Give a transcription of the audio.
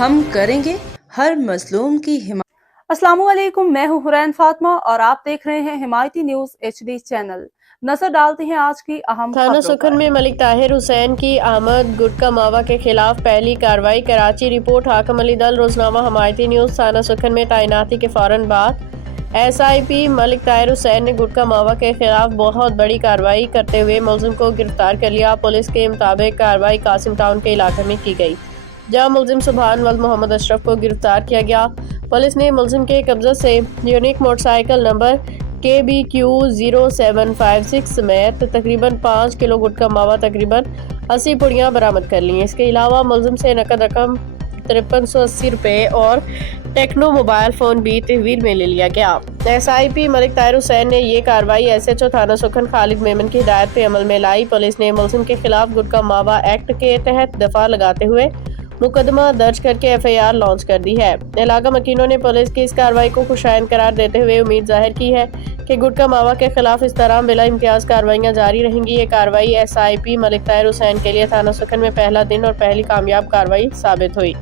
ہم کریں گے ہر مظلوم کی حمایت۔ السلام علیکم، میں ہوں حرین فاطمہ اور آپ دیکھ رہے ہیں حمایتی نیوز HD چینل۔ نظر ڈالتے ہیں آج کی اہم تھانہ خبروں سکھن پر۔ میں ملک طاہر حسین کی آمد، گٹکا ماوا کے خلاف پہلی کارروائی۔ کراچی رپورٹ حاکم علی دل، روزنامہ حمایتی نیوز۔ تھانہ سکھن میں تعیناتی کے فوراً بعد SIP ملک طاہر حسین نے گٹکا ماوا کے خلاف بہت بڑی کارروائی کرتے ہوئے ملزم کو گرفتار کر لیا۔ پولیس کے مطابق کارروائی قاسم ٹاؤن کے علاقے میں کی گئی، جہاں ملزم سبحان ولد محمد اشرف کو گرفتار کیا گیا۔ پولیس نے ملزم کے قبضے سے unique motor cycle number KBQ 0756 سمیت تقریباً 5 کلو گٹکا ماوا تقریباً 80 پڑیاں برآمد کر لیں۔ اس کے علاوہ ملزم سے نقد رقم 5380 روپے اور ٹیکنو موبائل فون بھی تحویل میں لے لیا گیا۔ SIP ملک طاہر حسین نے یہ کارروائی SHO تھانہ سکھن خالد میمن کی ہدایت پہ عمل میں لائی۔ پولیس نے ملزم کے خلاف گٹکا ماوا ایکٹ کے تحت دفعہ لگاتے ہوئے مقدمہ درج کر کے FIR لانچ کر دی ہے۔ علاقہ مکینوں نے پولیس کی اس کارروائی کو خوشائند قرار دیتے ہوئے امید ظاہر کی ہے کہ گٹکا ماوا کے خلاف اس طرح بلا امتیاز کارروائیاں جاری رہیں گی۔ یہ کارروائی SIP ملک طاہر حسین کے لیے تھانہ سکھن میں پہلا دن اور پہلی کامیاب کارروائی ثابت ہوئی۔